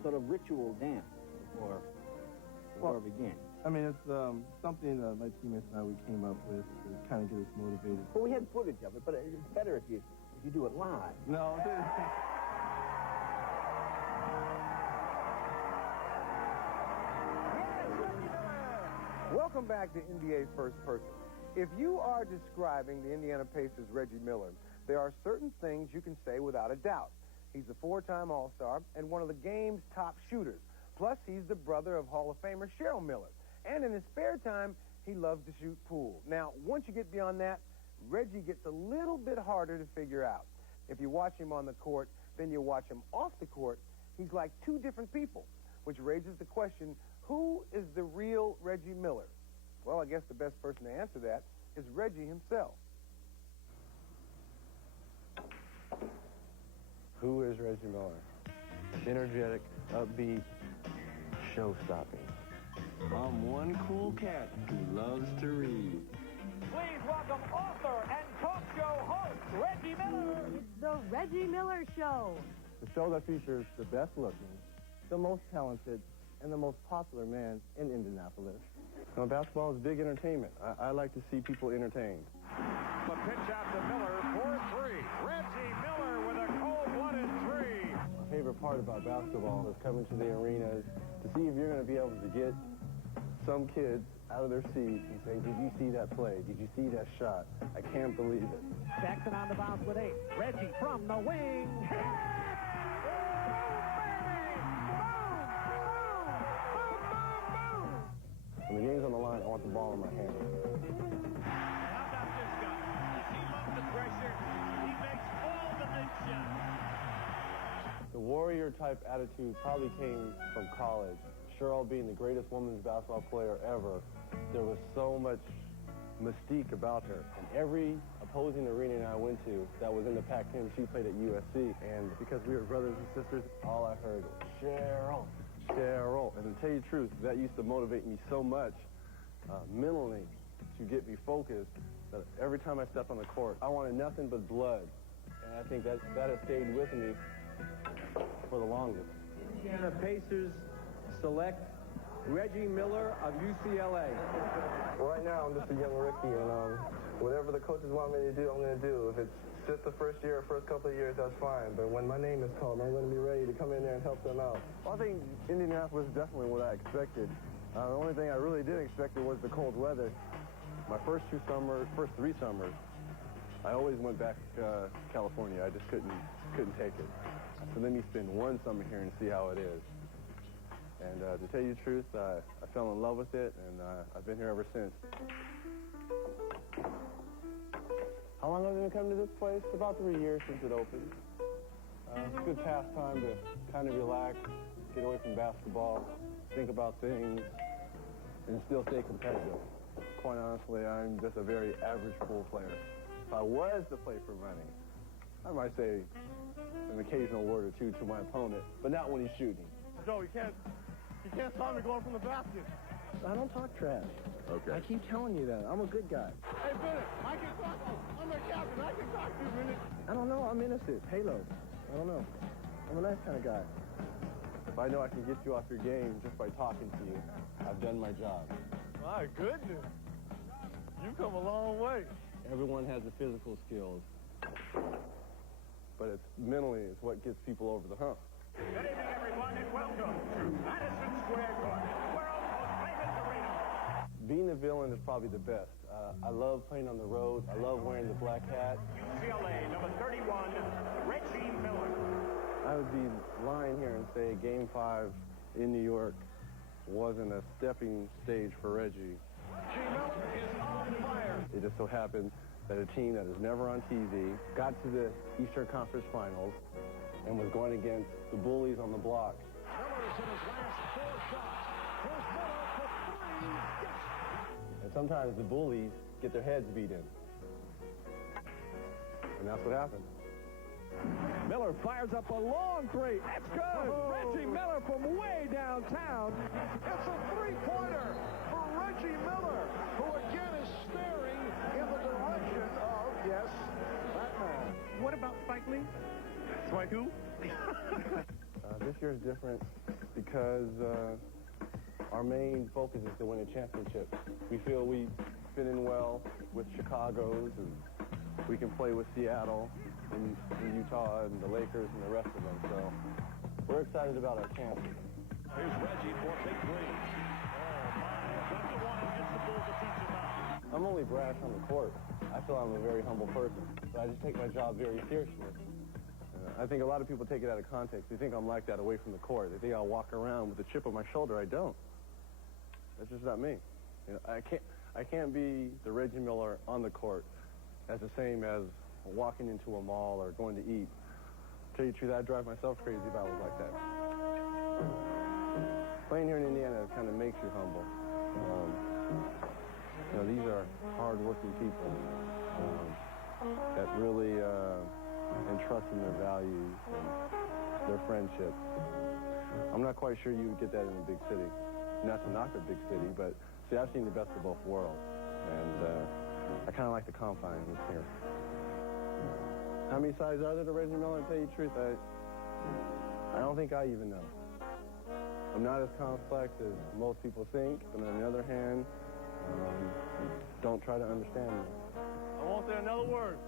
sort of ritual dance before it began. I mean, it's something that my teammates and I, we came up with to kind of get us motivated. Well, we had footage of it, but it's better if you do it live. No. Welcome back to NBA First Person. If you are describing the Indiana Pacers' Reggie Miller, there are certain things you can say without a doubt. He's a four-time All-Star and one of the game's top shooters. Plus, he's the brother of Hall of Famer Cheryl Miller. And in his spare time, he loves to shoot pool. Now, once you get beyond that, Reggie gets a little bit harder to figure out. If you watch him on the court, then you watch him off the court, he's like two different people, which raises the question, who is the real Reggie Miller? Well, I guess the best person to answer that is Reggie himself. Who is Reggie Miller? Energetic, upbeat, show-stopping. I'm one cool cat who loves to read. Please welcome author and talk show host, Reggie Miller. It's the Reggie Miller Show. The show that features the best-looking, the most talented, and the most popular man in Indianapolis. Now, basketball is big entertainment. I like to see people entertained. The pitch out to Miller for three. Reggie Miller with a cold-blooded three. My favorite part about basketball is coming to the arenas to see if you're going to be able to get some kids out of their seats and say, did you see that play? Did you see that shot? I can't believe it. Jackson on the bounce with 8. Reggie from the wing. When the game's on the line, I want the ball in my hand. How about this guy? Does he love the pressure? He makes all the big shots. The warrior-type attitude probably came from college. Cheryl being the greatest women's basketball player ever, there was so much mystique about her. And every opposing arena I went to that was in the Pac-10, she played at USC. And because we were brothers and sisters, all I heard was, Cheryl, Cheryl. And to tell you the truth, that used to motivate me so much mentally to get me focused that every time I stepped on the court, I wanted nothing but blood. And I think that has stayed with me for the longest. Indiana Pacers select Reggie Miller of UCLA. Well, right now, I'm just a young rookie, and whatever the coaches want me to do, I'm going to do. If it's just the first year or first couple of years, that's fine. But when my name is called, I'm going to be ready to come in there and help them out. Well, I think Indianapolis is definitely what I expected. The only thing I really didn't expect was the cold weather. My first 3 summers, I always went back to California. I just couldn't take it. So let me spend one summer here and see how it is. And to tell you the truth, I fell in love with it, and I've been here ever since. How long have I been coming to this place? About 3 years since it opened. It's a good pastime to kind of relax, get away from basketball, think about things, and still stay competitive. Quite honestly, I'm just a very average pool player. If I was to play for money, I might say an occasional word or two to my opponent, but not when he's shooting. Joe, you can't stop me going from the basket. I don't talk trash. Okay. I keep telling you that. I'm a good guy. Hey, Bennett, I can talk to you. I'm their captain. I can talk to you, Bennett. I don't know. I'm innocent. Halo. I don't know. I'm a nice kind of guy. If I know I can get you off your game just by talking to you, I've done my job. My goodness. You've come a long way. Everyone has the physical skills, but it's mentally is what gets people over the hump. Good evening, everyone, and welcome to Madison Square Garden, the world's most famous arena. Being a villain is probably the best. I love playing on the road. I love wearing the black hat. UCLA, number 31, Reggie Miller. I would be lying here and say Game 5 in New York wasn't a stepping stage for Reggie. Reggie Miller is on fire. It just so happened that a team that is never on TV got to the Eastern Conference Finals and was going against the bullies on the block. Miller's in his last 4 shots. Here's Miller for 3. Yes. And sometimes the bullies get their heads beat in. And that's what happened. Miller fires up a long 3. That's good. Oh. Reggie Miller from way downtown. It's a three-pointer for Reggie Miller, who again is staring in the direction of, yes, that man. What about Spike Lee? Spike who? This year's different because our main focus is to win a championship. We feel we fit in well with Chicago's, and we can play with Seattle and Utah and the Lakers and the rest of them. So we're excited about our chances. Here's Reggie for big threes. Oh, my. Don't you want to get the Bulls to teach him out? I'm only brash on the court. I feel I'm a very humble person, but I just take my job very seriously. I think a lot of people take it out of context. They think I'm like that away from the court. They think I'll walk around with a chip on my shoulder. I don't. That's just not me. You know, I can't be the Reggie Miller on the court as the same as walking into a mall or going to eat. To tell you the truth, I'd drive myself crazy if I was like that. Playing here in Indiana kind of makes you humble. You know, these are hard-working people that really entrust in their values and their friendship. I'm not quite sure you would get that in a big city. Not to knock a big city, but see, I've seen the best of both worlds, and I kind of like the confines here. How many sides are there to Reggie Miller? To tell you the truth, I don't think I even know. I'm not as complex as most people think, but on the other hand, don't try to understand me. I won't say another word.